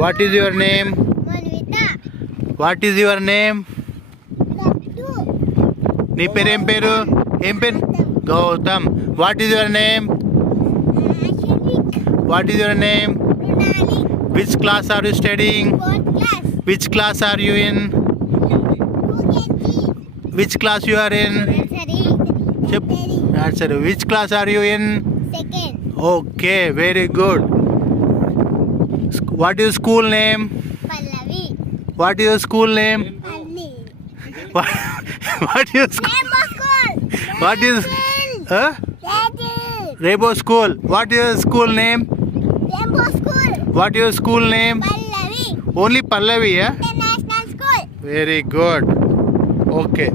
What is your name? Manvita. What is your name? Lattu. నీ పేరు ఏం పేరు? ఏం పేరు? Gautam. What is your name? Ashwik. What is your name? Runali. Which class are you studying? 4th class. Which class are you in? UKG. Which class you are in? Nursery. Chep. Nursery. Which class are you in? 2nd. Okay, very good. What is your school name? Pallavi. What is your school name? Alli. What is your school? Rainbow School. What is huh? Rainbow. Rainbow School. What is your school name? Rainbow School. What is your school name? Pallavi. Only Pallavi, yeah? International School. Very good. Okay.